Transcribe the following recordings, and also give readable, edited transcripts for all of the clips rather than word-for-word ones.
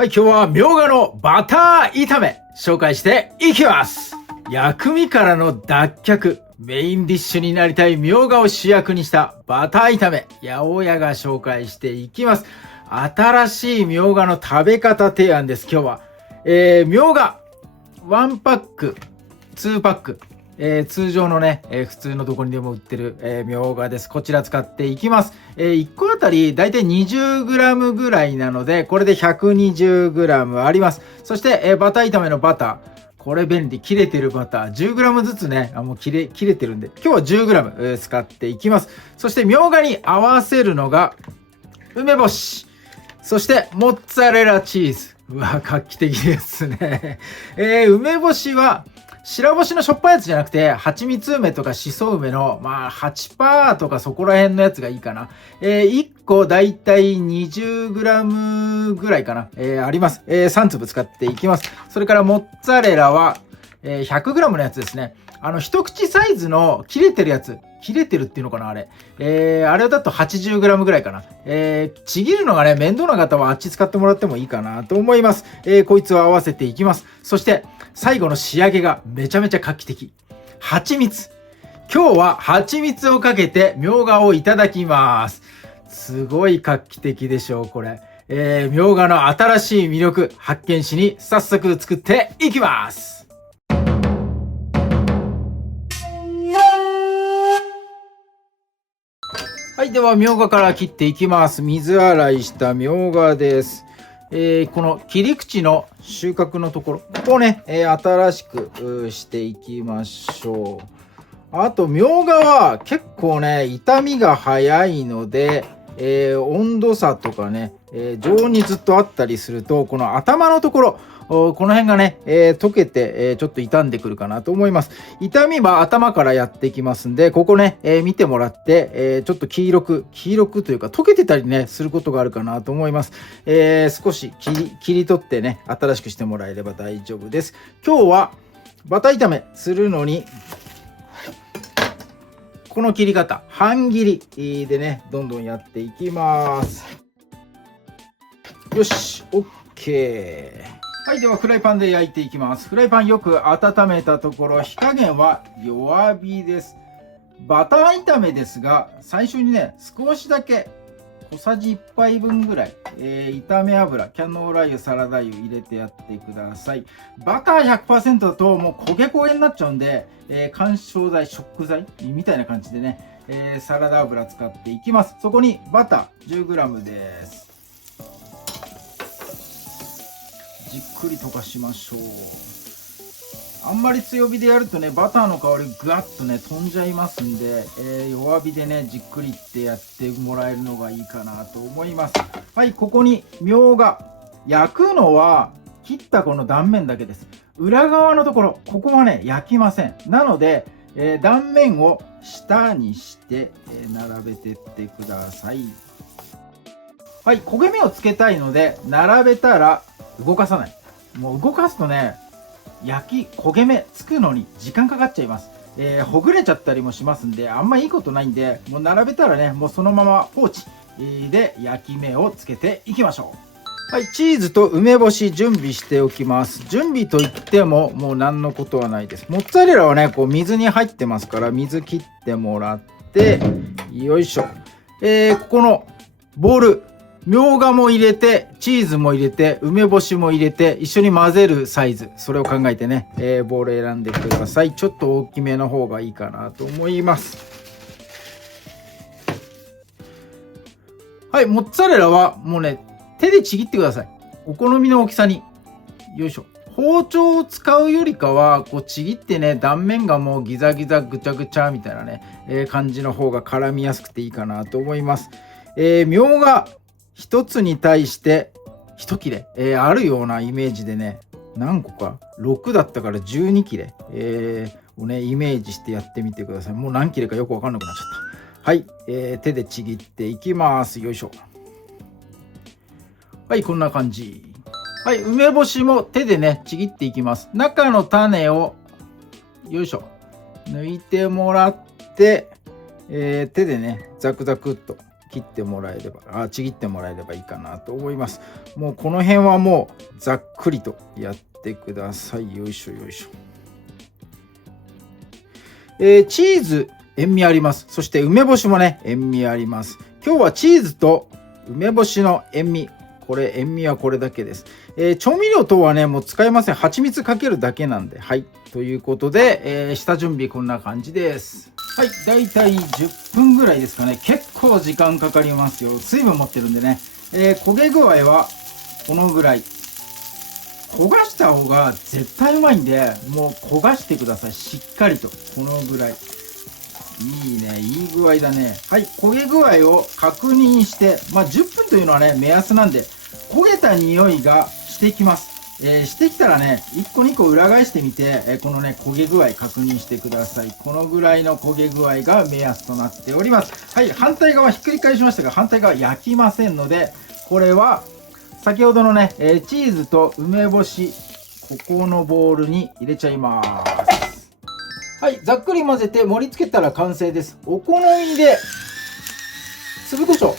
はい、今日はみょうがのバター炒め紹介していきます。薬味からの脱却、メインディッシュになりたいみょうがを主役にしたバター炒め、八百屋が紹介していきます。新しいみょうがの食べ方提案です。今日は、みょうが1パック、2パック、通常のね、普通のどこにでも売ってる、みょうがです。こちら使っていきます。1個あたりだいたい 20g ぐらいなので、これで 120g あります。そして、バター炒めのバター。これ便利。切れてるバター。10g ずつね、もう切れてるんで。今日は 10g、使っていきます。そして、みょうがに合わせるのが、梅干し。そして、モッツァレラチーズ。うわ、画期的ですね。梅干しは、白干しのしょっぱいやつじゃなくて、蜂蜜梅とかしそ梅の、8% とかそこら辺のやつがいいかな。1個だいたい 20g ぐらいかな。あります。3粒使っていきます。それからモッツァレラは、100g のやつですね。一口サイズの切れてるやつ。切れてるっていうのかなあれ。あれだと 80g ぐらいかな。ちぎるのがね、面倒な方はあっち使ってもらってもいいかなと思います。こいつを合わせていきます。そして、最後の仕上げがめちゃめちゃ画期的。蜂蜜。今日は蜂蜜をかけてみょうがをいただきます。すごい画期的でしょう、これ。みょうがの新しい魅力発見しに早速作っていきます。はい、ではみょうがから切っていきます。水洗いしたみょうがです。この切り口の収穫のところ、ここをね、新しくしていきましょう。あと、みょうがは結構ね、傷みが早いので、温度差とかね、常温にずっとあったりすると、この頭のところ、この辺がね、溶けて、ちょっと傷んでくるかなと思います。傷みは頭からやっていきますんで、ここね、見てもらって、ちょっと黄色くというか、溶けてたりね、することがあるかなと思います。少し切り取ってね、新しくしてもらえれば大丈夫です。今日は、バター炒めするのに、この切り方、半切りでね、どんどんやっていきます。よし、OK。はい、ではフライパンで焼いていきます。フライパンよく温めたところ、火加減は弱火です。バター炒めですが、最初にね、少しだけ小さじ1杯分ぐらい、炒め油、キャノーラ油、サラダ油入れてやってください。バター 100% だともう焦げ焦げになっちゃうんで、干渉剤、食材みたいな感じでね、サラダ油使っていきます。そこにバター 10g です。じっくり溶かしましょう。あんまり強火でやるとね、バターの香りぐわっとね、飛んじゃいますんで、弱火でね、じっくりってやってもらえるのがいいかなと思います。はい、ここにみょうが。焼くのは、切ったこの断面だけです。裏側のところ、ここはね、焼きません。なので、断面を下にして、並べてってください。はい、焦げ目をつけたいので、並べたら動かさない。もう動かすとね、焦げ目つくのに時間かかっちゃいます。ほぐれちゃったりもしますんで、あんまいいことないんで、もう並べたらね、もうそのまま放置で焼き目をつけていきましょう。はい、チーズと梅干し準備しておきます。準備といってももう何のことはないです。モッツァレラはね、こう水に入ってますから、水切ってもらって、よいしょ。ここのボウル、みょうがも入れて、チーズも入れて、梅干しも入れて、一緒に混ぜるサイズ。それを考えてね、ボウル選んでください。ちょっと大きめの方がいいかなと思います。はい、モッツァレラはもうね、手でちぎってください。お好みの大きさに。よいしょ。包丁を使うよりかは、こうちぎってね、断面がもうギザギザぐちゃぐちゃみたいなね、感じの方が絡みやすくていいかなと思います。みょうが一つに対して一切れ、あるようなイメージでね、何個か6だったから12切れ、をねイメージしてやってみてください。もう何切れかよく分かんなくなっちゃった。はい、手でちぎっていきます。よいしょ。はい、こんな感じ。はい、梅干しも手でねちぎっていきます。中の種をよいしょ抜いてもらって、手でねザクザクっと切ってもらえればちぎってもらえればいいかなと思います。もうこの辺はもうざっくりとやってください。よいしょよいしょ。チーズ塩味あります。そして梅干しもね塩味あります。今日はチーズと梅干しの塩味、これ塩味はこれだけです。調味料等はねもう使いません。蜂蜜かけるだけなんで。はい、ということで、下準備こんな感じです。はい、だいたい10分ぐらいですかね。結構時間かかりますよ。水分持ってるんでね。焦げ具合はこのぐらい。焦がした方が絶対うまいんで、もう焦がしてください。しっかりと。このぐらい。いいね、いい具合だね。はい、焦げ具合を確認して、10分というのはね、目安なんで、焦げた匂いがしてきます。してきたらね、1個2個裏返してみて、このね、焦げ具合確認してください。このぐらいの焦げ具合が目安となっております。はい、反対側ひっくり返しましたが、反対側焼きませんので、これは、先ほどのね、チーズと梅干し、ここのボウルに入れちゃいます。はい、ざっくり混ぜて盛り付けたら完成です。お好みで、粒胡椒。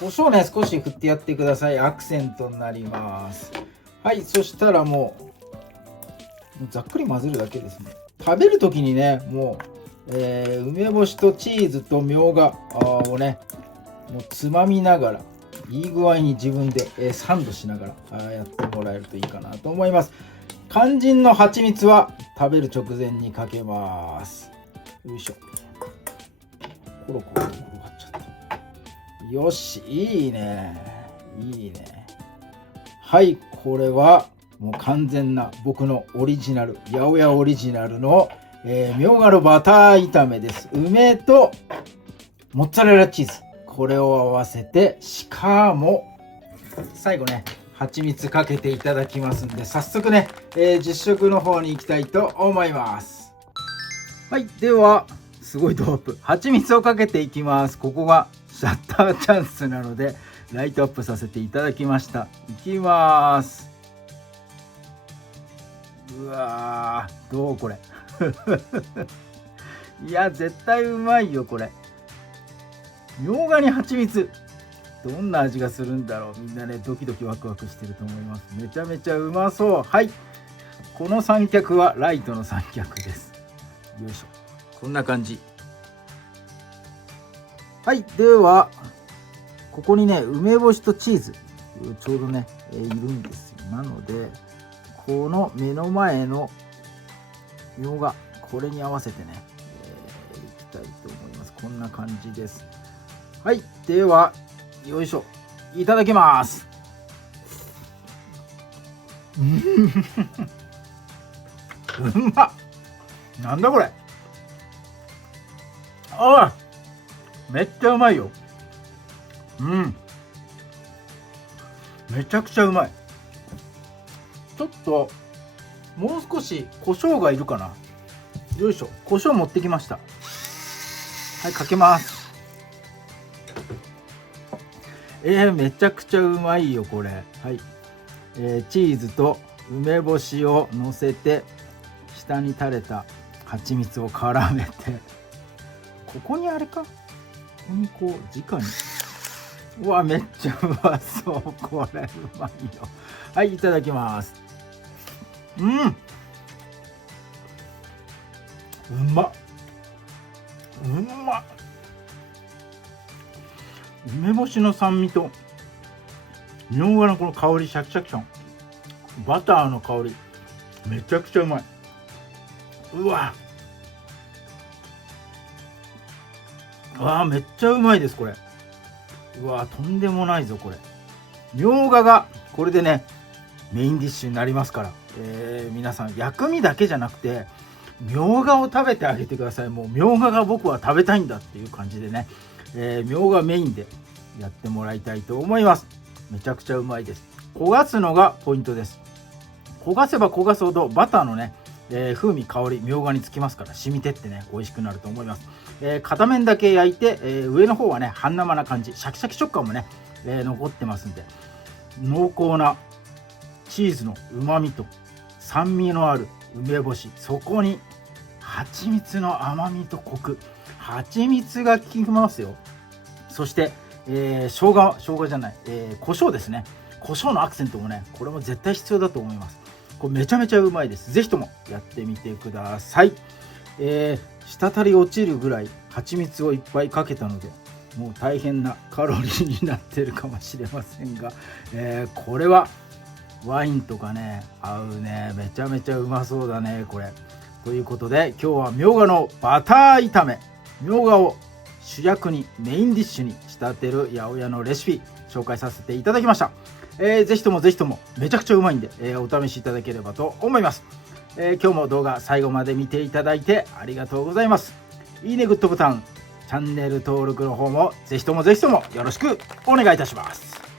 胡椒ね、少し振ってやってください。アクセントになります。はい、そしたらもうざっくり混ぜるだけですね。食べるときにね、もう、梅干しとチーズとみょうがをね、もうつまみながら、いい具合に自分で、サンドしながらやってもらえるといいかなと思います。肝心の蜂蜜は食べる直前にかけます。よいしょ。コロコロ転がっちゃった。よし、いいね。いいね。はい、これはもう完全な僕のオリジナル、八百屋オリジナルの、みょうがのバター炒めです。梅とモッツァレラチーズ。これを合わせて、しかも最後ね、蜂蜜かけていただきますんで、早速ね、実食の方に行きたいと思います。はい、ではすごいドアップ、蜂蜜をかけていきます。ここがシャッターチャンスなのでライトアップさせていただきました。いきます。うわー、どうこれいや絶対うまいよこれ。みょうがに蜂蜜、どんな味がするんだろう。みんなねドキドキワクワクしてると思います。めちゃめちゃうまそう。はい、この三脚はライトの三脚です。よいしょ、こんな感じ。はい、ではここにね梅干しとチーズちょうどね、いるんですよ。なのでこの目の前のみょうが、これに合わせてね、いきたいと思います。こんな感じです。はい、ではよいしょ、いただきます。うまっ。なんだこれ。ああ、めっちゃうまいよ。めちゃくちゃうまい。ちょっともう少し胡椒がいるかな。よいしょ、胡椒持ってきました。はい、かけます。めちゃくちゃうまいよこれ。はい、チーズと梅干しをのせて、下に垂れた蜂蜜を絡めて、ここにあれか、ここにこう直に、うわめっちゃうまそう。これうまいよ。はい、いただきます。うまっ、うまっ。梅干しの酸味とみょうがのこの香り、シャキシャキション、バターの香り、めちゃくちゃうまい。うわめっちゃうまいですこれ。うわとんでもないぞこれ。みょうががこれでねメインディッシュになりますから、皆さん薬味だけじゃなくてみょうがを食べてあげてください。もうみょうがが僕は食べたいんだっていう感じでね、みょうがメインでやってもらいたいと思います。めちゃくちゃうまいです。焦がすのがポイントです。焦がせば焦がすほどバターのね、風味香りみょうがにつきますから、染みてってね美味しくなると思います。片面だけ焼いて、上の方はね半生な感じ、シャキシャキ食感もね、残ってますんで、濃厚なチーズのうまみと酸味のある梅干し、そこに蜂蜜の甘みとコク、蜂蜜が効きますよ。そして、生姜じゃない、胡椒ですね。胡椒のアクセントもね、これも絶対必要だと思います。これめちゃめちゃうまいです。ぜひともやってみてください。滴り落ちるぐらい蜂蜜をいっぱいかけたので、もう大変なカロリーになってるかもしれませんが、これはワインとかね合うね。めちゃめちゃうまそうだねこれ。ということで今日はみょうがのバター炒め、みょうがを主役にメインディッシュに仕立てる八百屋のレシピ紹介させていただきました。ぜひともめちゃくちゃうまいんで、お試しいただければと思います。今日も動画最後まで見ていただいてありがとうございます。いいね、グッドボタン、チャンネル登録の方もぜひともよろしくお願いいたします。